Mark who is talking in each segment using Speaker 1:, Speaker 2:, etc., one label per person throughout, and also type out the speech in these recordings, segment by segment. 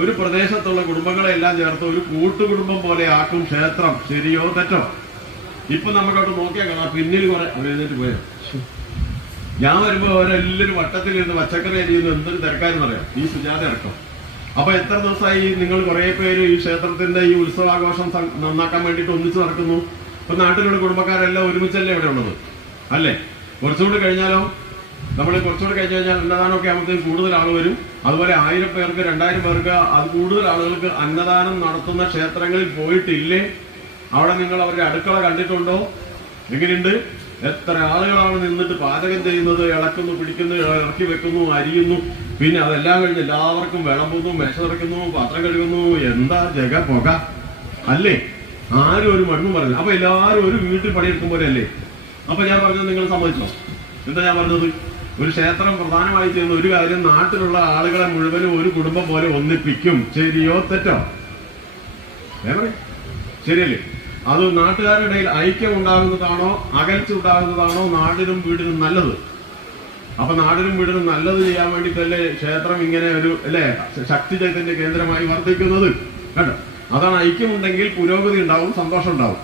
Speaker 1: ഒരു പ്രദേശത്തുള്ള കുടുംബങ്ങളെ എല്ലാം ചേർത്ത് ഒരു കൂട്ടുകുടുംബം പോലെ ആക്കും ക്ഷേത്രം ശരിയോ തെറ്റോ? ഇപ്പൊ നമുക്കോട്ട് നോക്കിയാൽ കാണാം. പിന്നിൽ കുറെ എഴുന്നേറ്റ് പോയോ? ഞാൻ വരുമ്പോ അവരെല്ലാവരും വട്ടത്തിൽ ഇരുന്ന് പച്ചക്കറി അരിയുന്ന എന്തൊരു തിരക്കാരെന്ന് പറയാം ഈ സുജാത ഇറക്കം. അപ്പൊ എത്ര ദിവസമായി നിങ്ങൾ കുറെ പേര് ഈ ക്ഷേത്രത്തിന്റെ ഈ ഉത്സവാഘോഷം നന്നാക്കാൻ വേണ്ടിയിട്ട് ഒന്നിച്ചു നടക്കുന്നു? ഇപ്പൊ നാട്ടിലുള്ള കുടുംബക്കാരെല്ലാം ഒരുമിച്ചല്ലേ ഇവിടെ ഉള്ളത്? അല്ലേ? കുറച്ചുകൂടി കഴിഞ്ഞാലോ? നമ്മൾ കുറച്ചുകൂടി കഴിഞ്ഞു കഴിഞ്ഞാൽ അന്നദാനമൊക്കെ ആകുമ്പോഴത്തേക്കും കൂടുതൽ ആൾ വരും. അതുപോലെ ആയിരം പേർക്ക് രണ്ടായിരം പേർക്ക് അത് കൂടുതൽ ആളുകൾക്ക് അന്നദാനം നടത്തുന്ന ക്ഷേത്രങ്ങളിൽ പോയിട്ടില്ലേ? അവിടെ നിങ്ങൾ അവരുടെ അടുക്കള കണ്ടിട്ടുണ്ടോ? എങ്ങനെയുണ്ട്? എത്ര ആളുകളാണ് നിന്നിട്ട് പാചകം ചെയ്യുന്നത് ഇളക്കുന്നു പിടിക്കുന്നു ഇറക്കി വെക്കുന്നു അരിയുന്നു? പിന്നെ അതെല്ലാം കഴിഞ്ഞ് എല്ലാവർക്കും വിളമ്പുന്നു നിറയ്ക്കുന്നു പാത്രം കഴുകുന്നു. എന്താ ജഗ പുക? അല്ലേ? ആരും ഒരു മണ്ണും പറഞ്ഞു അപ്പൊ എല്ലാവരും ഒരു വീട്ടിൽ പണിയെടുക്കും പോലെ അല്ലേ അപ്പൊ ഞാൻ പറഞ്ഞത് നിങ്ങൾ സമ്മതിച്ചോ? എന്താ ഞാൻ പറഞ്ഞത്? ഒരു ക്ഷേത്രം പ്രധാനമായി ചെയ്യുന്ന ഒരു കാര്യം നാട്ടിലുള്ള ആളുകളെ മുഴുവനും ഒരു കുടുംബം പോലെ ഒന്നിപ്പിക്കും. ശരിയോ തെറ്റോ? ശരിയല്ലേ? അത് നാട്ടുകാരുടെ ഇടയിൽ ഐക്യം ഉണ്ടാകുന്നതാണോ അകൽച്ച ഉണ്ടാകുന്നതാണോ നാടിനും വീടിനും നല്ലത്? അപ്പൊ നാടിനും വീടിനും നല്ലത് ചെയ്യാൻ വേണ്ടിയിട്ടല്ലേ ക്ഷേത്രം ഇങ്ങനെ ഒരു അല്ലേ ശക്തി ചൈതന്യ കേന്ദ്രമായി വർദ്ധിക്കുന്നത്? കേട്ടോ അതാണ് ഐക്യമുണ്ടെങ്കിൽ പുരോഗതി ഉണ്ടാവും സന്തോഷം ഉണ്ടാവും.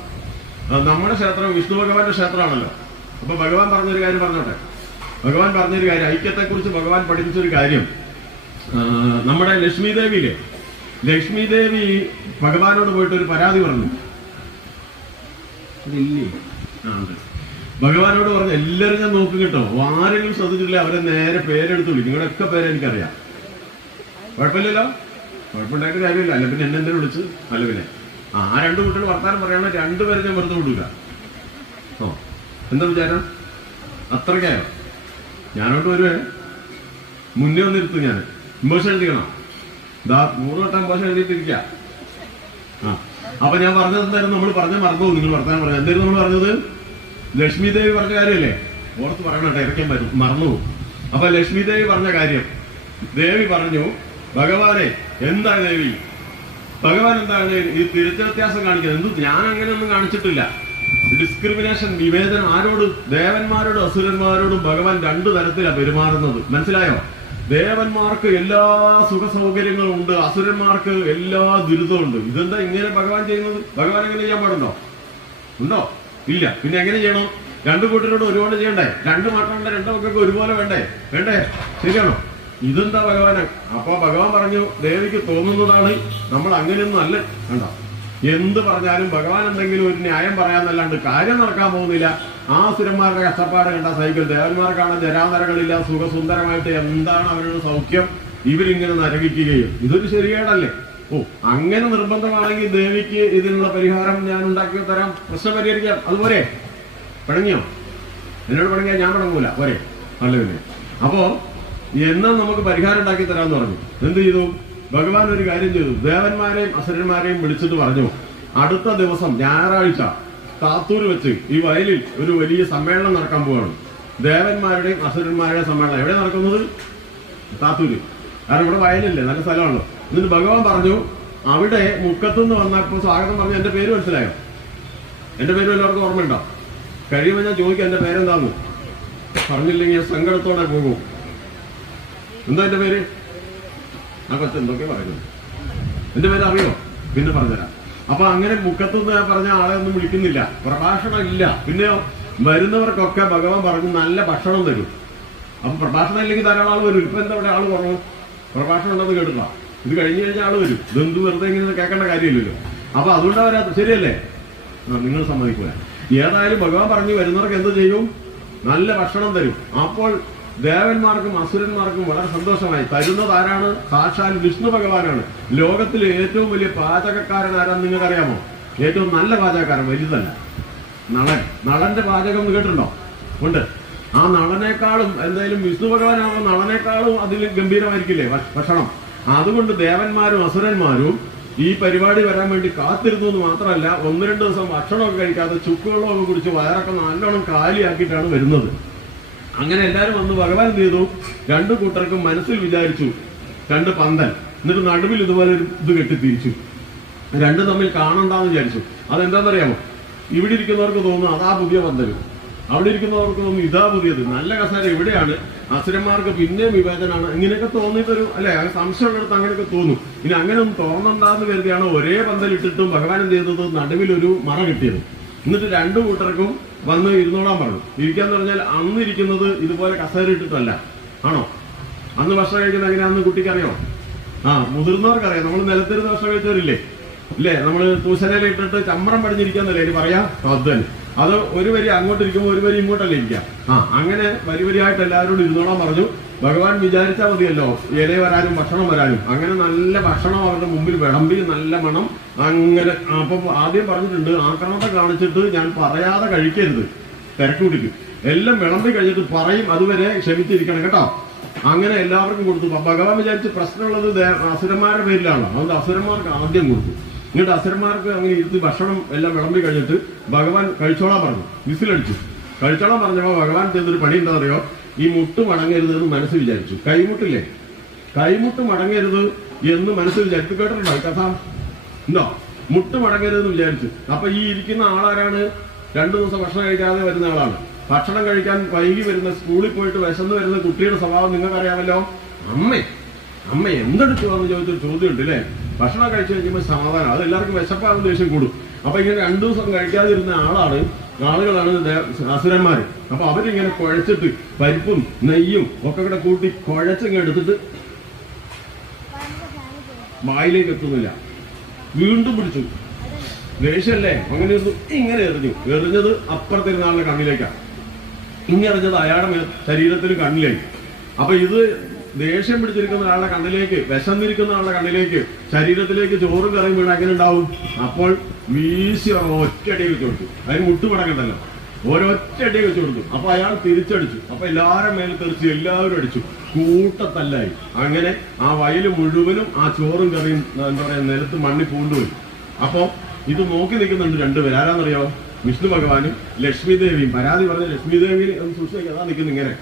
Speaker 1: നമ്മുടെ ക്ഷേത്രം വിഷ്ണു ഭഗവാന്റെ ക്ഷേത്രമാണല്ലോ. അപ്പൊ ഭഗവാൻ പറഞ്ഞൊരു കാര്യം പറഞ്ഞോട്ടെ? ഭഗവാൻ പറഞ്ഞൊരു കാര്യം ഐക്യത്തെ കുറിച്ച് ഭഗവാൻ പഠിപ്പിച്ചൊരു കാര്യം. നമ്മുടെ ലക്ഷ്മി ദേവിയിലെ ലക്ഷ്മി ദേവി ഭഗവാനോട് പോയിട്ട് ഒരു പരാതി പറഞ്ഞു. അതില്ലേ ആ ഉണ്ട് ഭഗവാനോട് പറഞ്ഞു എല്ലാവരും ഞാൻ നോക്കും കേട്ടോ. ആരെങ്കിലും ശ്രദ്ധിച്ചിട്ടില്ല അവരെ നേരെ പേരെടുത്ത് വിളിക്കും നിങ്ങളുടെയൊക്കെ പേര് എനിക്കറിയാം. കുഴപ്പമില്ലല്ലോ? കുഴപ്പമുണ്ടായിട്ട് കാര്യമില്ല. അല്ല പിന്നെ എന്നെ എന്തിനു വിളിച്ച് അല്ല പിന്നെ. ആ ആ രണ്ട് കുട്ടികൾ വർത്താനം പറയാനുള്ള രണ്ടുപേരെ ഞാൻ വെറുതെ വിടുക ഓ എന്താ വിചാരം? അത്രയ്ക്കായോ? ഞാനോട്ട് വരുവേ. മുന്നേ ഒന്നിരുത്തു ഞാൻ ഇമ്പോഷൻ എഴുതിക്കണം? ഇതാ നൂറ് വട്ടം ഇമ്പോഷൻ എഴുതിയിട്ടിരിക്ക. ആ അപ്പൊ ഞാൻ പറഞ്ഞത് എന്തായാലും നമ്മൾ പറഞ്ഞ മറന്നു നിങ്ങൾ വർത്താനം പറഞ്ഞു എന്തായാലും നമ്മൾ പറഞ്ഞത്? ലക്ഷ്മി ദേവി പറഞ്ഞ കാര്യമല്ലേ ഓർത്ത് പറയണട്ടെ ഇറക്കാൻ പറ്റും മറന്നു അപ്പൊ ലക്ഷ്മി ദേവി പറഞ്ഞ കാര്യം. ദേവി പറഞ്ഞു ഭഗവാനെ എന്താ ദേവി? ഭഗവാൻ എന്താണ് ഈ തിരുത്ത വ്യത്യാസം കാണിക്കുന്നത്? എന്ത് ഞാൻ അങ്ങനെയൊന്നും കാണിച്ചിട്ടില്ല. ഡിസ്ക്രിമിനേഷൻ വിവേചനം ആരോട് ദേവന്മാരോടും അസുരന്മാരോടും ഭഗവാൻ രണ്ടു തരത്തിലാണ് പെരുമാറുന്നത്. മനസ്സിലായോ? ദേവന്മാർക്ക് എല്ലാ സുഖ സൗകര്യങ്ങളും ഉണ്ട് അസുരന്മാർക്ക് എല്ലാ ദുരിതവും ഉണ്ട്. ഇതെന്താ ഇങ്ങനെ ഭഗവാൻ ചെയ്യുന്നത്? ഭഗവാൻ എങ്ങനെ ചെയ്യാൻ പാടുണ്ടോ? ഉണ്ടോ? ഇല്ല. പിന്നെ എങ്ങനെ ചെയ്യണം? രണ്ടു കൂട്ടരോട് ഒരുപോലെ ചെയ്യണ്ടേ? രണ്ട് മാറ്റമുണ്ട് രണ്ടു മക്കൾക്ക് ഒരുപോലെ വേണ്ടേ? വേണ്ടേ? ശരിയാണോ? ഇതെന്താ ഭഗവാന്? അപ്പൊ ഭഗവാൻ പറഞ്ഞു ദേവിക്ക് തോന്നുന്നതാണ് നമ്മൾ അങ്ങനെയൊന്നും അല്ല. കണ്ടോ? എന്ത് പറഞ്ഞാലും ഭഗവാൻ എന്തെങ്കിലും ഒരു ന്യായം പറയാന്നല്ലാണ്ട് കാര്യം നടക്കാൻ പോകുന്നില്ല. ആ സുരന്മാരുടെ കഷ്ടപ്പാട് കണ്ട സൈക്കിൾ ദേവന്മാർക്കാണ് ജരാനരകളില്ല സുഖസുന്ദരമായിട്ട് എന്താണ് അവരുടെ സൗഖ്യം? ഇവരിങ്ങനെ നരകിക്കുകയും. ഇതൊരു ശരിയേടല്ലേ ഓ അങ്ങനെ നിർബന്ധമാണെങ്കിൽ ദേവിക്ക് ഇതിനുള്ള പരിഹാരം ഞാൻ ഉണ്ടാക്കി തരാം. പ്രശ്നം പരിഹരിക്കാം. അതുപോലെ. പിണങ്ങിയോ എന്നോട് പിണങ്ങിയാൽ ഞാൻ പിണങ്ങൂല പോരെ. നല്ല പിന്നെ. അപ്പോ എന്നാ നമുക്ക് പരിഹാരം ഉണ്ടാക്കി തരാമെന്ന് പറഞ്ഞു. എന്ത് ചെയ്തു? ഭഗവാൻ ഒരു കാര്യം ചെയ്തു. ദേവന്മാരെയും അസുരന്മാരെയും വിളിച്ചിട്ട് പറഞ്ഞു അടുത്ത ദിവസം ഞായറാഴ്ച താത്തൂർ വെച്ച് ഈ വയലിൽ ഒരു വലിയ സമ്മേളനം നടക്കാൻ പോവാണ്. ദേവന്മാരുടെയും അസുരന്മാരുടെയും സമ്മേളനം എവിടെ നടക്കുന്നത്? താത്തൂര് കാരണം ഇവിടെ വയലില്ലേ നല്ല സ്ഥലമാണല്ലോ. എന്നിട്ട് ഭഗവാൻ പറഞ്ഞു അവിടെ മുക്കത്തുനിന്ന് വന്നപ്പോൾ സ്വാഗതം പറഞ്ഞു എന്റെ പേര് മനസ്സിലായോ? എന്റെ പേര് എല്ലാവർക്കും ഓർമ്മയുണ്ടോ? കഴിയുമ്പോൾ ഞാൻ ചോദിക്കാം എന്റെ പേരെന്താന്ന്. പറഞ്ഞില്ലെങ്കിൽ സങ്കടത്തോടെ പോകും. എന്താ എന്റെ പേര്? ആ കൊച്ചു എന്തൊക്കെ പറയുന്നത് എന്റെ പേര് അറിയോ? പിന്നെ പറഞ്ഞുതരാം. അപ്പൊ അങ്ങനെ മുഖത്തൊന്നും ഞാൻ പറഞ്ഞ ആളെ ഒന്നും വിളിക്കുന്നില്ല. പ്രഭാഷണം ഇല്ല പിന്നെയോ വരുന്നവർക്കൊക്കെ ഭഗവാൻ പറഞ്ഞു നല്ല ഭക്ഷണം തരും. അപ്പൊ പ്രഭാഷണം ഇല്ലെങ്കിൽ ധാരാളം ആൾ വരും. ഇപ്പൊ എന്താ ഇവിടെ ആൾ കുറവ് പ്രഭാഷണം ഉണ്ടെന്ന് കേട്ടില്ല ഇത് കഴിഞ്ഞു കഴിഞ്ഞാൽ ആൾ വരും. ഇതെന്ത് വെറുതെ ഇങ്ങനെ കേൾക്കേണ്ട കാര്യമില്ലല്ലോ. അപ്പൊ അതുകൊണ്ട് വരാത്ത ശരിയല്ലേ? നിങ്ങൾ സമ്മതിക്കുക. ഏതായാലും ഭഗവാൻ പറഞ്ഞു വരുന്നവർക്ക് എന്ത് ചെയ്യും? നല്ല ഭക്ഷണം തരും. അപ്പോൾ ദേവന്മാർക്കും അസുരന്മാർക്കും വളരെ സന്തോഷമായി. തരുന്നത് ആരാണ്? സാക്ഷാൽ വിഷ്ണു ഭഗവാനാണ്. ലോകത്തിലെ ഏറ്റവും വലിയ പാചകക്കാരൻ ആരാന്ന് നിങ്ങൾക്ക് അറിയാമോ ഏറ്റവും നല്ല പാചകക്കാരൻ വലുതല്ല. നളൻ നളന്റെ പാചകം കേട്ടിട്ടുണ്ടോ? ഉണ്ട്. ആ നളനേക്കാളും എന്തായാലും വിഷ്ണു ഭഗവാനാകുമ്പോൾ നളനേക്കാളും അതിൽ ഗംഭീരമായിരിക്കില്ലേ? ഭക്ഷണം. അതുകൊണ്ട് ദേവന്മാരും അസുരന്മാരും ഈ പരിപാടി വരാൻ വേണ്ടി കാത്തിരുന്നു എന്ന് മാത്രമല്ല ഒന്ന് രണ്ട് ദിവസം ഭക്ഷണമൊക്കെ കഴിക്കാതെ ചുക്കുവെള്ളമൊക്കെ കുടിച്ച് വയറൊക്കെ നല്ലോണം കാലിയാക്കിയിട്ടാണ് വരുന്നത്. അങ്ങനെ എല്ലാരും വന്ന് ഭഗവാൻ ചെയ്തു? രണ്ടു കൂട്ടർക്കും മനസ്സിൽ വിചാരിച്ചു. രണ്ട് പന്തൽ. എന്നിട്ട് നടുവിൽ ഇതുപോലെ ഒരു ഇത് കെട്ടി തിരിച്ചു രണ്ടും തമ്മിൽ കാണണ്ടാന്ന് വിചാരിച്ചു. അതെന്താണെന്നറിയാമോ ഇവിടെ ഇരിക്കുന്നവർക്ക് തോന്നുന്നു അതാ പുതിയ പന്തലും. അവിടെ ഇരിക്കുന്നവർക്ക് തോന്നുന്നു ഇതാ പുതിയത്. നല്ല കസാര എവിടെയാണ് അസുരന്മാർക്ക് പിന്നെയും വിവേചനമാണ് ഇങ്ങനെയൊക്കെ തോന്നിയിട്ടൊരു അല്ലെ സംശയമുള്ളിടത്ത് അങ്ങനെയൊക്കെ തോന്നും. ഇനി അങ്ങനെ ഒന്നും തോന്നണ്ടാന്ന് കരുതിയാണ് ഒരേ പന്തലിട്ടിട്ടും ഭഗവാൻ എന്ത് നടുവിൽ ഒരു മറ കിട്ടിയത്. എന്നിട്ട് രണ്ടു കൂട്ടർക്കും വന്ന് ഇരുന്നോളാൻ പറഞ്ഞു. ഇരിക്കാന്ന് പറഞ്ഞാൽ അന്ന് ഇരിക്കുന്നത് ഇതുപോലെ കസേര ഇട്ടിട്ടല്ല. ആണോ? അന്ന് ഭക്ഷണം കഴിക്കുന്ന എങ്ങനെയാന്ന് കുട്ടിക്ക് അറിയോ ആ മുതിർന്നവർക്കറിയാം. നമ്മൾ നിലത്തിരുന്ന് ഭക്ഷണം കഴിച്ചവരില്ലേ? ഇല്ലേ? നമ്മൾ തൂശനയിൽ ഇട്ടിട്ട് ചമ്രം പടിഞ്ഞിരിക്കാന്നല്ലേ ഇനി പറയാ? തന്നെ. അത് ഒരു വരി അങ്ങോട്ട് ഇരിക്കുമ്പോൾ ഒരു വരി ഇങ്ങോട്ടല്ലേ ഇരിക്കാം. ആ അങ്ങനെ വരി വരിയായിട്ട് എല്ലാവരോടും ഇരുന്നോളാൻ പറഞ്ഞു. ഭഗവാൻ വിചാരിച്ചാൽ മതിയല്ലോ. ഇല വരാനും ഭക്ഷണം വരാനും. അങ്ങനെ നല്ല ഭക്ഷണം അവരുടെ മുമ്പിൽ വിളമ്പി നല്ല മണം. അങ്ങനെ അപ്പൊ ആദ്യം പറഞ്ഞിട്ടുണ്ട് ആക്രമണത്തെ കാണിച്ചിട്ട് ഞാൻ പറയാതെ കഴിക്കരുത്. തിരക്ക് പിടിക്കും എല്ലാം വിളമ്പി കഴിഞ്ഞിട്ട് പറയും അതുവരെ ക്ഷമിച്ചിരിക്കണം കേട്ടോ. അങ്ങനെ എല്ലാവർക്കും കൊടുത്തു. ഭഗവാൻ വിചാരിച്ച് പ്രശ്നമുള്ളത് അസുരന്മാരുടെ പേരിലാണ്. അതുകൊണ്ട് അസുരന്മാർക്ക് ആദ്യം കൊടുത്തു. എന്നിട്ട് അസുരന്മാർക്ക് അങ്ങനെ ഇരുത്തി ഭക്ഷണം എല്ലാം വിളമ്പി കഴിഞ്ഞിട്ട് ഭഗവാൻ കഴിച്ചോളാൻ പറഞ്ഞു. വിസിലടിച്ചു. കഴിച്ചോളാൻ പറഞ്ഞപ്പോ ഭഗവാൻ ചെയ്തൊരു പണി എന്താ ഈ മുട്ട് മടങ്ങരുത് എന്ന് മനസ്സ് വിചാരിച്ചു. കൈമുട്ടില്ലേ? കൈമുട്ട് മടങ്ങരുത് എന്ന് മനസ്സ് വിചാരിച്ചു. കേട്ടിട്ടുണ്ടോ കഥ? ഉണ്ടോ? മുട്ട് മടങ്ങരുതെന്ന് വിചാരിച്ചു. അപ്പൊ ഈ ഇരിക്കുന്ന ആളാരാണ്? രണ്ടു ദിവസം ഭക്ഷണം കഴിക്കാതെ വരുന്ന ആളാണ്. ഭക്ഷണം കഴിക്കാൻ വൈകി വരുന്ന സ്കൂളിൽ പോയിട്ട് വിശന്ന് വരുന്ന കുട്ടിയുടെ സ്വഭാവം നിങ്ങൾക്കറിയാമല്ലോ? അമ്മേ അമ്മ എന്തെടുത്തു എന്ന് ചോദിച്ചൊരു ചോദ്യം ഉണ്ട് അല്ലേ ഭക്ഷണം കഴിച്ചു കഴിക്കുമ്പോൾ സമാധാനം. അത് എല്ലാവർക്കും വിശപ്പാകുന്ന ദേഷ്യം കൂടും. അപ്പൊ ഇങ്ങനെ രണ്ടു ദിവസം കഴിക്കാതിരുന്ന ആളാണ് ആളുകളാണ് അസുരന്മാർ അപ്പൊ അവരിങ്ങനെ കുഴച്ചിട്ട് പരിപ്പും നെയ്യും ഒക്കെ കൂടെ കൂട്ടി കുഴച്ചിങ്ങനെ എടുത്തിട്ട് വായിലേക്ക് എത്തുന്നില്ല. വീണ്ടും പിടിച്ചു. ദേഷ്യല്ലേ അങ്ങനെ ഇങ്ങനെ എറിഞ്ഞു. എറിഞ്ഞത് അപ്പുറത്തിരുന്ന കണ്ണിലേക്കാണ് ഇങ്ങെറിഞ്ഞത് അയാളുടെ ശരീരത്തിന് കണ്ണിലേക്ക് അപ്പൊ ഇത് ദേഷ്യം പിടിച്ചിരിക്കുന്ന ആളുടെ കണ്ണിലേക്ക് വിശന്നിരിക്കുന്ന ആളുടെ കണ്ണിലേക്ക് ശരീരത്തിലേക്ക് ചോറും കറിയും വീണ എങ്ങനെ ഉണ്ടാവും? അപ്പോൾ വീശി ഒറ്റയടി വെച്ച് കൊടുത്തു. അതിന് മുട്ടുമടക്കണ്ടല്ലോ ഒരൊറ്റയടി വെച്ച് കൊടുത്തു. അപ്പൊ അയാൾ തിരിച്ചടിച്ചു. അപ്പൊ എല്ലാവരും മേലെ തെറിച്ച് എല്ലാവരും അടിച്ചു. കൂട്ടത്തല്ലായി. അങ്ങനെ ആ വയൽ മുഴുവനും ആ ചോറും കറിയും എന്താ പറയാ നിലത്ത് മണ്ണി പൂണ്ടുപോയി. അപ്പൊ ഇത് നോക്കി നിൽക്കുന്നുണ്ട് രണ്ടുപേർ ആരാന്നറിയാവോ? വിഷ്ണു ഭഗവാനും ലക്ഷ്മി ദേവിയും. പരാതി പറഞ്ഞ ലക്ഷ്മി ദേവി അതാ നിൽക്കുന്നു ഇങ്ങനെ.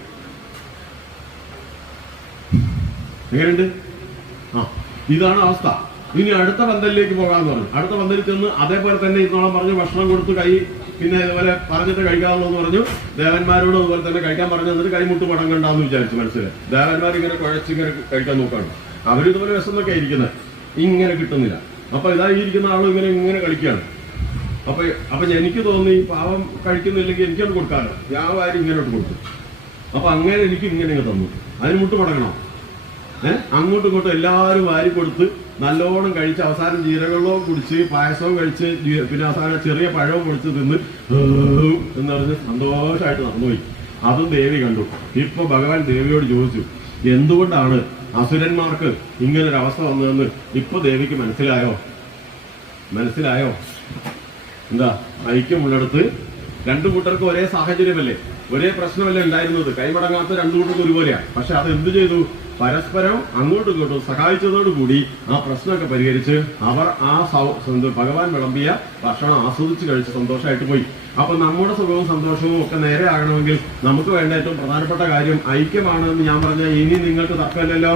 Speaker 1: എങ്ങനെയുണ്ട്? ആ ഇതാണ് അവസ്ഥ. ഇനി അടുത്ത പന്തലിലേക്ക് പോകാന്ന് പറഞ്ഞു. അടുത്ത പന്തലിൽ ചെന്ന് അതേപോലെ തന്നെ ഇന്നോളം പറഞ്ഞു ഭക്ഷണം കൊടുത്തു കൈ പിന്നെ ഇതുപോലെ പറഞ്ഞിട്ട് കഴിക്കാവുള്ളൂ എന്ന് പറഞ്ഞു. ദേവന്മാരോട് അതുപോലെ തന്നെ കഴിക്കാൻ പറഞ്ഞു. എന്നിട്ട് കൈമുട്ട് മടങ്ങണ്ടെന്ന് വിചാരിച്ചു മനസ്സിൽ ദേവന്മാർ ഇങ്ങനെ കുഴച്ച് ഇങ്ങനെ കഴിക്കാൻ നോക്കാണ്. അവരിതുപോലെ വിശന്നൊക്കെ ഇരിക്കുന്നത് ഇങ്ങനെ കിട്ടുന്നില്ല. അപ്പൊ ഇതായി ഇരിക്കുന്ന ആളും ഇങ്ങനെ ഇങ്ങനെ കളിക്കുകയാണ്. അപ്പൊ അപ്പൊ എനിക്ക് തോന്നി പാവം കഴിക്കുന്നില്ലെങ്കിൽ എനിക്കത് കൊടുക്കാമല്ലോ ഞാൻ വാരി കൊടുക്കും. കൊടുത്തു അപ്പൊ അങ്ങനെ എനിക്ക് ഇങ്ങനെ ഇങ്ങ് തന്നു. അതിന് മുട്ട് മടങ്ങണോ? അങ്ങോട്ടും ഇങ്ങോട്ടും എല്ലാവരും വാരി കൊടുത്ത് നല്ലോണം കഴിച്ച് അവസാനം ജീരകവെള്ളവും കുടിച്ച് പായസവും കഴിച്ച് പിന്നെ അവസാനം ചെറിയ പഴവും കുടിച്ച് തിന്ന് എന്ന് പറഞ്ഞ് സന്തോഷമായിട്ട് നടന്നുപോയി. അതും ദേവി കണ്ടു. ഇപ്പൊ ഭഗവാൻ ദേവിയോട് ചോദിച്ചു എന്തുകൊണ്ടാണ് അസുരന്മാർക്ക് ഇങ്ങനൊരു അവസ്ഥ വന്നതെന്ന് ഇപ്പൊ ദേവിക്ക് മനസ്സിലായോ? മനസ്സിലായോ? എന്താ ഐക്യമുള്ളിടത്ത് രണ്ടു കൂട്ടർക്ക് ഒരേ സാഹചര്യമല്ലേ? ഒരേ പ്രശ്നമല്ലേ ഉണ്ടായിരുന്നത്. കൈമടങ്ങാത്ത രണ്ടു കൂട്ടർക്ക് ഒരുപോലെയാണ് പക്ഷെ അത് എന്ത് ചെയ്തു? പരസ്പരം അങ്ങോട്ടും ഇങ്ങോട്ടും സഹായിച്ചതോടുകൂടി ആ പ്രശ്നമൊക്കെ പരിഹരിച്ച് അവർ ആ ഭഗവാൻ വിളമ്പിയ ഭക്ഷണം ആസ്വദിച്ച് കഴിച്ച് സന്തോഷമായിട്ട് പോയി. അപ്പൊ നമ്മുടെ സുഖവും സന്തോഷവും ഒക്കെ നേരെ ആകണമെങ്കിൽ നമുക്ക് വേണ്ട ഏറ്റവും പ്രധാനപ്പെട്ട കാര്യം ഐക്യമാണ് എന്ന് ഞാൻ പറഞ്ഞ ഇനി നിങ്ങൾക്ക് തർക്കമല്ലല്ലോ.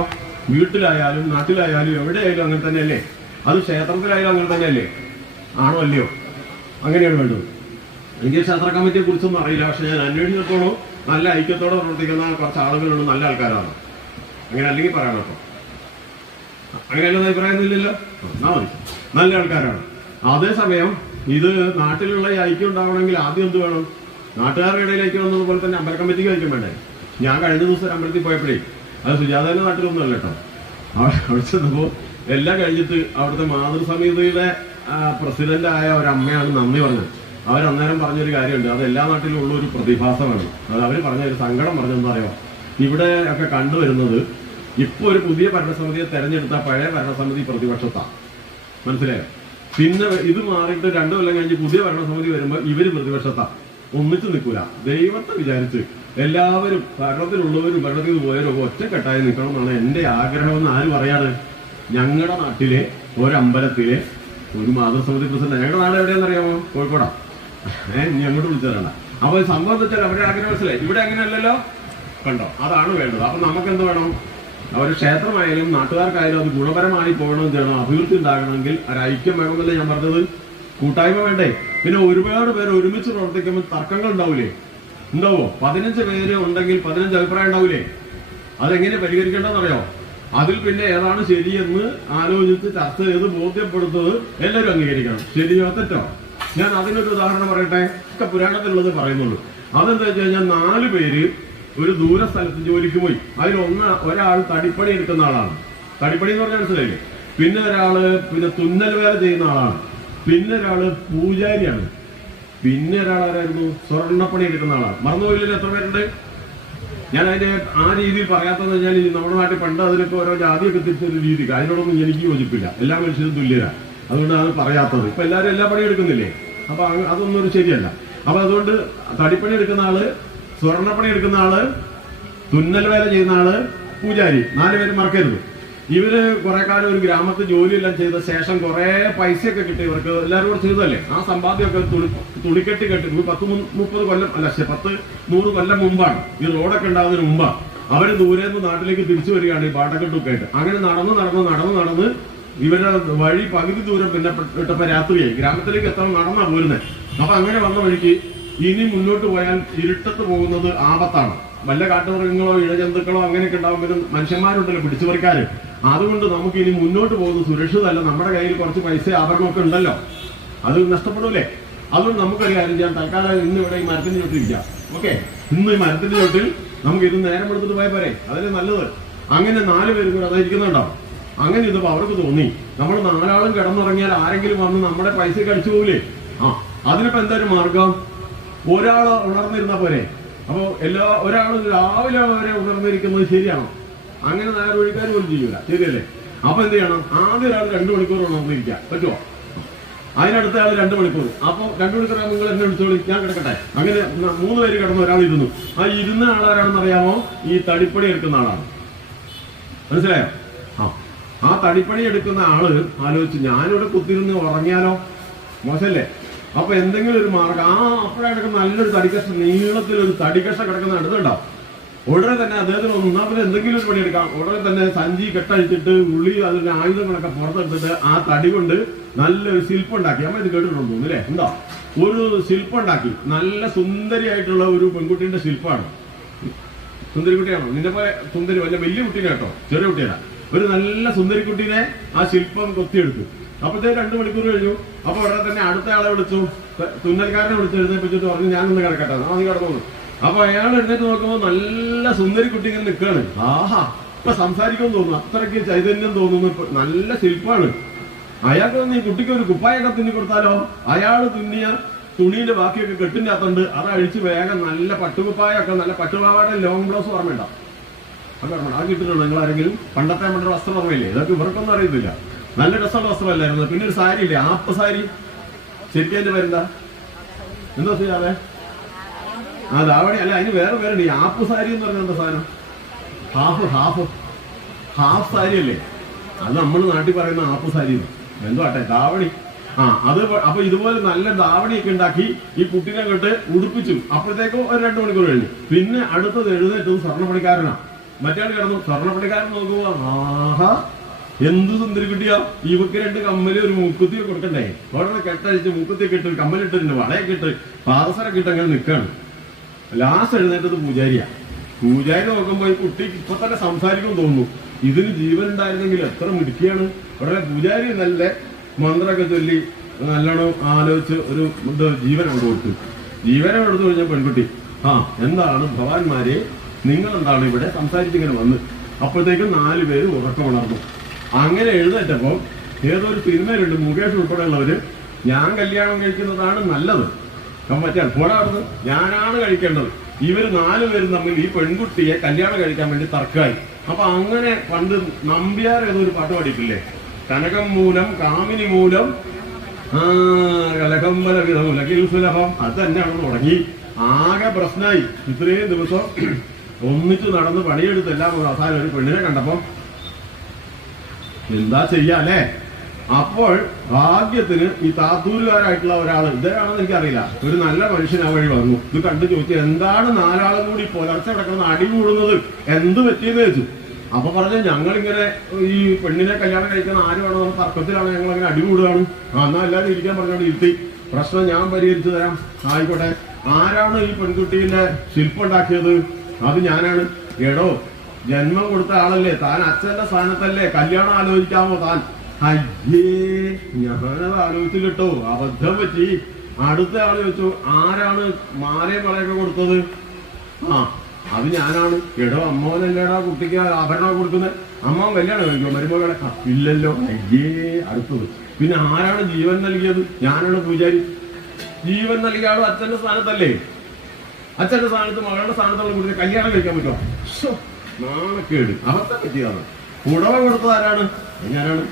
Speaker 1: വീട്ടിലായാലും നാട്ടിലായാലും എവിടെയായാലും അങ്ങനെ തന്നെയല്ലേ? അത് ക്ഷേത്രത്തിലായാലും അങ്ങനെ തന്നെയല്ലേ? ആണോ അല്ലയോ? അങ്ങനെയാണ് വേണ്ടത്. എനിക്ക് ക്ഷേത്ര കമ്മിറ്റിയെ കുറിച്ചൊന്നും അറിയില്ല. പക്ഷെ ഞാൻ അന്വേഷിച്ചപ്പോഴും നല്ല ഐക്യത്തോടെ പ്രവർത്തിക്കുന്ന കുറച്ച് ആളുകളുണ്ട്. നല്ല ആൾക്കാരാണ്. അങ്ങനെ അല്ലെങ്കിൽ പറയണം കേട്ടോ അങ്ങനെയല്ല അഭിപ്രായമൊന്നുമില്ലല്ലോ എന്നാ മതി. നല്ല ആൾക്കാരാണ്. അതേസമയം ഇത് നാട്ടിലുള്ള ഈ ഐക്യം ഉണ്ടാവണമെങ്കിൽ ആദ്യം എന്ത് വേണം? നാട്ടുകാരുടെ ഇടയിൽ ഐക്യം വന്നതുപോലെ തന്നെ അമ്പല കമ്മിറ്റിക്ക് ഐക്യം വേണ്ടേ? ഞാൻ കഴിഞ്ഞ ദിവസം ഒരു അമ്പലത്തിൽ പോയപ്പോഴേ അത് സുജാതയുടെ നാട്ടിലൊന്നും അല്ല കേട്ടോ. അവിടെ അവിടെ ചെന്നപ്പോ എല്ലാം കഴിഞ്ഞിട്ട് അവിടുത്തെ മാതൃസമിതിയുടെ പ്രസിഡന്റ് ആയ ഒരു അമ്മയാണ് നന്ദി പറഞ്ഞത്. അവർ അന്നേരം പറഞ്ഞൊരു കാര്യമുണ്ട്. അത് എല്ലാ നാട്ടിലും ഉള്ള ഒരു പ്രതിഭാസമാണ്. അത് അവർ പറഞ്ഞ ഒരു സങ്കടം പറഞ്ഞെന്ന് പറയാം ഇവിടെ ഒക്കെ കണ്ടുവരുന്നത് ഇപ്പൊ ഒരു പുതിയ ഭരണസമിതിയെ തെരഞ്ഞെടുത്ത പഴയ ഭരണസമിതി പ്രതിപക്ഷത്താണ് മനസ്സിലായോ? പിന്നെ ഇത് മാറിയിട്ട് രണ്ടു കൊല്ലം കഴിഞ്ഞ് പുതിയ ഭരണസമിതി വരുമ്പോൾ ഇവർ പ്രതിപക്ഷത്താണ് ഒന്നിച്ചു നിൽക്കൂല ദൈവത്തെ വിചാരിച്ച് എല്ലാവരും ഭരണത്തിലുള്ളവരും ഭരണത്തിൽ പോയവരും ഒറ്റക്കെട്ടായി നിൽക്കണം എന്നാണ് എന്റെ ആഗ്രഹം എന്ന് ആര് പറയാണ്? ഞങ്ങളുടെ നാട്ടിലെ ഒരമ്പലത്തിലെ ഒരു മാതൃസമിതി പ്രസിഡന്റ്. ഞങ്ങളുടെ നാട് എവിടെയാണെന്നറിയാമോ കോഴിക്കോടാ. ഏഹ് ഇനി അങ്ങോട്ട് വിളിച്ചതല്ല. അപ്പൊ സംഭവം വെച്ചാൽ അവരുടെ ആഗ്രഹം മനസ്സിലായി. ഇവിടെ അങ്ങനെയല്ലല്ലോ? കണ്ടോ? അതാണ് വേണ്ടത്. അപ്പൊ നമുക്ക് എന്ത് വേണം? അവർ ക്ഷേത്രമായാലും നാട്ടുകാർക്കായാലും അത് ഗുണപരമായി പോകണം ചെയ്യണം അഭിവൃദ്ധി ഉണ്ടാകണമെങ്കിൽ ഒരു ഐക്യം വേണമെന്നല്ലേ ഞാൻ പറഞ്ഞത്. കൂട്ടായ്മ വേണ്ടേ? പിന്നെ ഒരുപാട് പേര് ഒരുമിച്ച് പ്രവർത്തിക്കുമ്പോൾ തർക്കങ്ങൾ ഉണ്ടാവില്ലേ ഉണ്ടാവോ? പതിനഞ്ച് പേര് ഉണ്ടെങ്കിൽ പതിനഞ്ച് അഭിപ്രായം ഉണ്ടാവില്ലേ അതെങ്ങനെ പരിഹരിക്കേണ്ടതെന്നറിയോ? അതിൽ പിന്നെ ഏതാണ് ശരിയെന്ന് ആലോചിച്ച് ചർച്ച ചെയ്ത് ബോധ്യപ്പെടുത്തത് എല്ലാവരും അംഗീകരിക്കണം. ശരിയോ തെറ്റോ? ഞാൻ അതിനൊരു ഉദാഹരണം പറയട്ടെ? ഒക്കെ പുരാണത്തിലുള്ളത് പറയുന്നുള്ളൂ. അതെന്താ വെച്ച് കഴിഞ്ഞാൽ നാല് പേര് ഒരു ദൂര സ്ഥലത്ത് ജോലിക്ക് പോയി. അതിലൊന്ന് ഒരാൾ തടിപ്പണി എടുക്കുന്ന ആളാണ്. തടിപ്പണി എന്ന് പറഞ്ഞാൽ മനസ്സിലായില്ലേ? പിന്നെ ഒരാൾ പിന്നെ തുന്നൽ വേല ചെയ്യുന്ന ആളാണ്. പിന്നെ ഒരാൾ പൂജാരിയാണ്. പിന്നെ ഒരാൾ ഒരാളാരായിരുന്നു സ്വർണപ്പണി എടുക്കുന്ന ആളാണ്. മറന്നുപോയില്ലല്ലോ എത്ര പേരുണ്ട്? ഞാൻ അതിന്റെ ആ രീതിയിൽ പറയാത്തതെന്ന് വെച്ചാൽ നമ്മുടെ നാട്ടിൽ പണ്ട് അതിനൊക്കെ ഓരോ ജാതിയൊക്കെ തിരിച്ചൊരു രീതി അതിനോടൊന്നും എനിക്ക് യോജിപ്പില്ല. എല്ലാ മനുഷ്യരും തുല്യരാ. അതുകൊണ്ടാണ് പറയാത്തത്. ഇപ്പൊ എല്ലാവരും എല്ലാ പണിയും എടുക്കുന്നില്ലേ? അപ്പൊ അതൊന്നും ഒരു ശരിയല്ല. അപ്പൊ അതുകൊണ്ട് തടിപ്പണി എടുക്കുന്ന ആൾ സ്വർണപ്പണി എടുക്കുന്ന ആൾ തുന്നൽ വേല ചെയ്യുന്ന ആൾ പൂജാരി. നാലുപേര് മറക്കരുത്. ഇവർ കുറെ കാലം ഒരു ഗ്രാമത്തിൽ ജോലിയെല്ലാം ചെയ്ത ശേഷം കുറെ പൈസയൊക്കെ കിട്ടി. ഇവർക്ക് എല്ലാവരും കൂടെ ചെയ്തതല്ലേ? ആ സമ്പാദ്യമൊക്കെ തുണി തുണിക്കെട്ടി കെട്ടി. പത്ത് മുപ്പത് കൊല്ലം അല്ല പത്ത് നൂറ് കൊല്ലം മുമ്പാണ്. ഈ റോഡൊക്കെ ഉണ്ടാകുന്നതിന് മുമ്പാണ് അവർ ദൂരെ നിന്ന് നാട്ടിലേക്ക് തിരിച്ചു വരികയാണ് ഈ പാട്ടക്കെട്ടൊക്കെ ആയിട്ട് അങ്ങനെ നടന്ന് നടന്ന് നടന്ന് നടന്ന് ഇവരുടെ വഴി പകുതി ദൂരം പിന്നെ ഇട്ടപ്പോ രാത്രിയായി. ഗ്രാമത്തിലേക്ക് എത്താൻ നടന്നാ പോരുന്നത് അപ്പൊ അങ്ങനെ വന്ന വഴിക്ക് ഇനി മുന്നോട്ട് പോയാൽ ഇരുട്ടത്ത് പോകുന്നത് ആപത്താണ്. വല്ല കാട്ടുമൃഗങ്ങളോ ഇഴജന്തുക്കളോ അങ്ങനെയൊക്കെ ഉണ്ടാകുമ്പോഴും മനുഷ്യന്മാരുണ്ടല്ലോ പിടിച്ചുപറിക്കാര്. അതുകൊണ്ട് നമുക്ക് ഇനി മുന്നോട്ട് പോകുന്നത് സുരക്ഷിതമല്ല. നമ്മുടെ കയ്യിൽ കുറച്ച് പൈസ ആഭരണമൊക്കെ ഉണ്ടല്ലോ. അത് നഷ്ടപ്പെടൂലേ? അതുകൊണ്ട് കാര്യം ചെയ്യാം. തൽക്കാലം ഇന്ന് ഇവിടെ ഈ മരത്തിന്റെ ചോട്ടിലിരിക്കാം ഓക്കെ? ഇന്ന് ഈ മരത്തിന്റെ ചോട്ടിൽ നമുക്ക് ഇത് നേരം എടുത്തിട്ട് പോയാൽ പോരെ. അതല്ലേ നല്ലത്. അങ്ങനെ നാല് പേരും കൂടെ അതായിരിക്കുന്നുണ്ടോ അങ്ങനെ ഇതിപ്പോ അവർക്ക് തോന്നി. നമ്മൾ നാലാളും കിടന്നുറങ്ങിയാൽ ആരെങ്കിലും വന്ന് നമ്മുടെ പൈസ കഴിച്ചു പോകില്ലേ? ആ അതിനിപ്പോ എന്തായാലും മാർഗം? ഒരാൾ ഉണർന്നിരുന്ന പോരെ. അപ്പോ എല്ലാ ഒരാൾ രാവിലെ വരെ ഉണർന്നിരിക്കുന്നത് ശരിയാണോ? അങ്ങനെ നേരെ ഒഴിക്കാൻ പോലും ചെയ്യൂല. ശരിയല്ലേ? അപ്പൊ എന്ത് ചെയ്യണം? ആദ്യം ഒരാൾ രണ്ടു മണിക്കൂർ ഉണർന്നിരിക്കുക. പറ്റുമോ അതിനടുത്ത ആൾ രണ്ടു മണിക്കൂർ. അപ്പൊ രണ്ടു മണിക്കൂർ നിങ്ങൾ എന്നെ വിളിച്ചോളി. ഞാൻ കിടക്കട്ടെ. അങ്ങനെ മൂന്ന് പേര് കിടന്ന് ഒരാൾ ഇരുന്നു. ആ ഇരുന്ന ആളാരാണെന്ന് അറിയാമോ? ഈ തടിപ്പണി എടുക്കുന്ന ആളാണ്. മനസ്സിലായോ? ആ. ആ തടിപ്പണി എടുക്കുന്ന ആൾ ആലോചിച്ച് ഞാനിവിടെ കുത്തിരുന്ന് ഉറങ്ങിയാലോ? മോശല്ലേ? അപ്പൊ എന്തെങ്കിലും ഒരു മാർഗം. ആ അപ്പഴ കിടക്കുന്ന നല്ലൊരു തടിക്കഷ നീളത്തിൽ ഒരു തടിക്കഷ കിടക്കുന്ന അടുത്തുണ്ടാവും ഉടനെ തന്നെ അദ്ദേഹത്തിന് ഒന്നാമത് എന്തെങ്കിലും ഒരു പണിയെടുക്കാം. ഉടനെ തന്നെ സഞ്ചി കെട്ടഴിച്ചിട്ട് ഉള്ളി അതിന്റെ ആയുധങ്ങളൊക്കെ പുറത്തെടുത്തിട്ട് ആ തടി കൊണ്ട് നല്ലൊരു ശില്പം ഉണ്ടാക്കി അമ്മ ഇത് കേട്ടിട്ടുണ്ടോ അല്ലേ? എന്താ ഒരു ശില്പം ഉണ്ടാക്കി നല്ല സുന്ദരിയായിട്ടുള്ള ഒരു പെൺകുട്ടിന്റെ ശില്പമാണ്. സുന്ദരി കുട്ടിയാണോ? നിന്റെ പോലെ സുന്ദരി വല്ല വലിയ കുട്ടീനെ കേട്ടോ? ചെറിയ കുട്ടിയല്ല. ഒരു നല്ല സുന്ദരി കുട്ടീനെ ആ ശില്പം കൊത്തിയെടുത്തു. അപ്പോഴത്തേക്ക് രണ്ടു മണിക്കൂർ കഴിഞ്ഞു. അപ്പൊ ഉടനെ തന്നെ അടുത്ത ആളെ വിളിച്ചു. തുന്നൽക്കാരനെ വിളിച്ചു എഴുന്നേപ്പിച്ചിട്ട് പറഞ്ഞു ഞാനൊന്ന് കിടക്കട്ടെ. ആ നീ കിടന്നു അപ്പൊ അയാൾ എഴുന്നേറ്റ് നോക്കുമ്പോൾ നല്ല സുന്ദരി കുട്ടി ഇങ്ങനെ നിൽക്കുകയാണ് ആഹാ ഇപ്പൊ സംസാരിക്കുമെന്ന് തോന്നുന്നു. അത്രയ്ക്ക് ചൈതന്യം തോന്നുന്നു. നല്ല ശില്പമാണ് അയാൾക്ക് നീ കുട്ടിക്ക് ഒരു കുപ്പായൊക്കെ തുന്നി കൊടുത്താലോ? അയാൾ തുന്നിയ തുണിയിലെ ബാക്കിയൊക്കെ കെട്ടിന്റെ അകത്തുണ്ട്. അത് അഴിച്ച് വേഗം നല്ല പട്ടുകുപ്പായൊക്കെ നല്ല പട്ടുപാവാടെ ലോങ് ബ്ലൗസ് ഓർമ്മയുണ്ടോ? അത് ഓർമ്മ ആ കിട്ടുന്നുണ്ടോ നിങ്ങൾ ആരെങ്കിലും പണ്ടത്തെ നമ്മുടെ വസ്ത്രം ഓർമ്മയില്ലേ? ഇതൊക്കെ ഇവർക്കൊന്നും അറിയത്തില്ല. നല്ല രസമുള്ള വസ്ത്രമല്ലായിരുന്നു. പിന്നെ ഒരു സാരി ഇല്ലേ? ആപ്പ് സാരി. ശരിക്കും അതിന്റെ പേരെന്താ? എന്താ ചെയ്യാതെ ആ അവിടെ അല്ല അതിന് വേറെ പേരുണ്ട്. ഈ ആപ്പ് സാരി എന്ന് പറഞ്ഞ എന്താ സാധനം? Half half. ഹാഫ് സാരി അല്ലേ? അത് നമ്മൾ നാട്ടിൽ പറയുന്ന ആപ്പ് സാരി. എന്തോ ആട്ടെ ദാവണി ആ അത് അപ്പൊ ഇതുപോലെ നല്ല ദാവണിയൊക്കെ ഉണ്ടാക്കി ഈ കുട്ടിനെ കേട്ട് ഉടുപ്പിച്ചു. അപ്പോഴത്തേക്കും ഒരു രണ്ടു മണിക്കൂർ കഴിഞ്ഞു. പിന്നെ അടുത്തത് എഴുന്നേറ്റത് സ്വർണപ്പണിക്കാരനാ. മറ്റേ കിടന്നു. സ്വർണപ്പണിക്കാരൻ നോക്കുമ്പോ ആഹാ എന്ത് സുന്ദരി കുട്ടിയാ? ഇവക്ക് രണ്ട് കമ്മൽ ഒരു മൂക്കുത്തി കൊടുക്കണ്ടേ? വളരെ കെട്ടഴിച്ച് മൂക്കുത്തി ഇട്ട് കമ്മലിട്ടിട്ടുണ്ട് വളയൊക്കെ ഇട്ട് പാറസരൊക്കെ ഇട്ട് അങ്ങനെ നിൽക്കാണ് ലാസ്റ്റ് എഴുന്നേറ്റത് പൂജാരിയാ. പൂജാരി നോക്കുമ്പോ ഈ കുട്ടി ഇപ്പൊ തന്നെ സംസാരിക്കും തോന്നുന്നു. ഇതിന് ജീവൻ ഉണ്ടായിരുന്നെങ്കിൽ എത്ര മിടുക്കിയാണ്. വളരെ പൂജാരി നല്ല മന്ത്രമൊക്കെ ചൊല്ലി നല്ലോണം ആലോചിച്ച് ഒരു ജീവൻ അവിടെ കൊടുത്തു. ജീവനെ എടുത്തു കഴിഞ്ഞ പെൺകുട്ടി ആ എന്താണ് ഭവാന്മാരെ നിങ്ങൾ എന്താണ് ഇവിടെ സംസാരിച്ചിങ്ങനെ വന്ന്? അപ്പോഴത്തേക്കും നാല് പേര് ഉറക്കം ഉണർന്നു. അങ്ങനെ എഴുന്നേറ്റപ്പോ ഏതോ ഒരു സിനിമയിലുണ്ട് മുകേഷ് ഉൾപ്പെടെയുള്ളവര് ഞാൻ കല്യാണം കഴിക്കുന്നതാണ് നല്ലത്. മറ്റേ പോടാ ഞാനാണ് കഴിക്കേണ്ടത്. ഇവർ നാലുപേരും തമ്മിൽ ഈ പെൺകുട്ടിയെ കല്യാണം കഴിക്കാൻ വേണ്ടി തർക്കമായി. അപ്പൊ അങ്ങനെ പണ്ട് നമ്പ്യാർ ഏതൊരു പാട്ട് പാടിയിട്ടില്ലേ? കനകം മൂലം കാമിനി മൂലം ആ കലകമ്പല വിധമുലകിൽ സുലഭം. അത് തന്നെയാണ് തുടങ്ങി ആകെ പ്രശ്നമായി. ഇത്രയും ദിവസം ഒന്നിച്ചു നടന്ന് പണിയെടുത്തെല്ലാം അവസാനം ഒരു പെണ്ണിനെ കണ്ടപ്പം എന്താ ചെയ്യാ അല്ലേ അപ്പോൾ ഭാഗ്യത്തിന് ഈ താത്തൂരുകാരായിട്ടുള്ള ഒരാൾ ഇതാണെന്ന് എനിക്കറിയില്ല. ഒരു നല്ല മനുഷ്യൻ ആ വഴി വന്നു. ഇത് കണ്ടു ചോദിച്ചു എന്താണ് നാലാളും കൂടി പുലർച്ചെ കിടക്കുന്ന അടി കൂടുന്നത്? എന്ത് പറ്റിയെന്ന് ചോദിച്ചു. അപ്പൊ പറഞ്ഞു ഞങ്ങളിങ്ങനെ ഈ പെണ്ണിനെ കല്യാണം കഴിക്കുന്ന ആരുമാണോ നമ്മൾ തർക്കത്തിലാണ് ഞങ്ങൾ അങ്ങനെ അടി കൂടുകയാണ്. എന്നാ എല്ലാവരും ഇരിക്കാൻ പറഞ്ഞോണ്ട് ഇരുത്തി. പ്രശ്നം ഞാൻ പരിഹരിച്ചു തരാം. ആയിക്കോട്ടെ. ആരാണ് ഈ പെൺകുട്ടീന്റെ ശില്പം ഉണ്ടാക്കിയത്? അത് ഞാനാണ്. എടോ ജന്മം കൊടുത്ത ആളല്ലേ? താൻ അച്ഛന്റെ സ്ഥാനത്തല്ലേ? കല്യാണം ആലോചിക്കാമോ താൻ? അയ്യേ ഞാനത് ആലോചിച്ചിട്ടോ അബദ്ധം പറ്റി. അടുത്ത ആൾ ചോദിച്ചു ആരാണ് മാറിയ വളയൊക്കെ കൊടുത്തത്? ആ അത് ഞാനാണ്. എടോ അമ്മോനല്ലേടാ കുട്ടിക്ക് ആഭരണം കൊടുക്കുന്നത് അമ്മ കല്യാണം കഴിക്കോ മരുമകളെ ഇല്ലല്ലോ. അയ്യേ അടുത്തത്. പിന്നെ ആരാണ് ജീവൻ നൽകിയത്? ഞാനാണ് പൂജാരി. ജീവൻ നൽകിയ ആളും അച്ഛന്റെ സ്ഥാനത്തല്ലേ? അച്ഛന്റെ സ്ഥാനത്ത് മകളുടെ സ്ഥാനത്തുള്ള കുട്ടിയെ കല്യാണം കഴിക്കാൻ പറ്റുമോ? നാണക്കേട്. അബദ്ധം പറ്റിയതാണ്. കുടവ കൊടുത്തത് ആരാണ്? ഞാനാണ്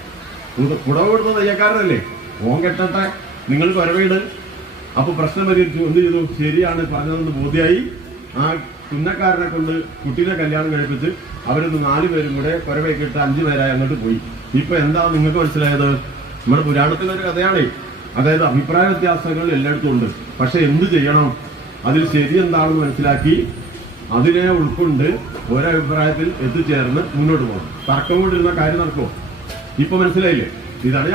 Speaker 1: പുടവ കൊടുത്തത് തയ്യക്കാരനല്ലേ ഓൻ കെട്ടട്ടെ. നിങ്ങൾ വരവേട്. അപ്പൊ പ്രശ്നം പരിഹരിച്ചു. എന്ത് ചെയ്തു? ശരിയാണ് പറഞ്ഞതെന്ന് ബോധ്യായി. ആ തുന്നക്കാരനെ കൊണ്ട് കുട്ടീനെ കല്യാണം കഴിപ്പിച്ച് അവരൊന്ന് നാല് പേരും കൂടെ പരവയൊക്കെ ഇട്ട് അഞ്ചു പേരായി അങ്ങോട്ട് പോയി. ഇപ്പൊ എന്താ നിങ്ങൾക്ക് മനസ്സിലായത്? നമ്മുടെ പുരാണത്തിലൊരു കഥയാണേ. അതായത് അഭിപ്രായ വ്യത്യാസങ്ങൾ എല്ലായിടത്തും ഉണ്ട്. പക്ഷെ എന്ത് ചെയ്യണം? അതിൽ ശരി എന്താണെന്ന് മനസ്സിലാക്കി അതിനെ ഉൾക്കൊണ്ട് ഒരഭിപ്രായത്തിൽ എത്തിച്ചേർന്ന് മുന്നോട്ട് പോകണം. തർക്കം കൊണ്ടിരുന്ന കാര്യം നടക്കുമോ? ഇപ്പൊ മനസ്സിലായില്ലേ? ഇതാണ്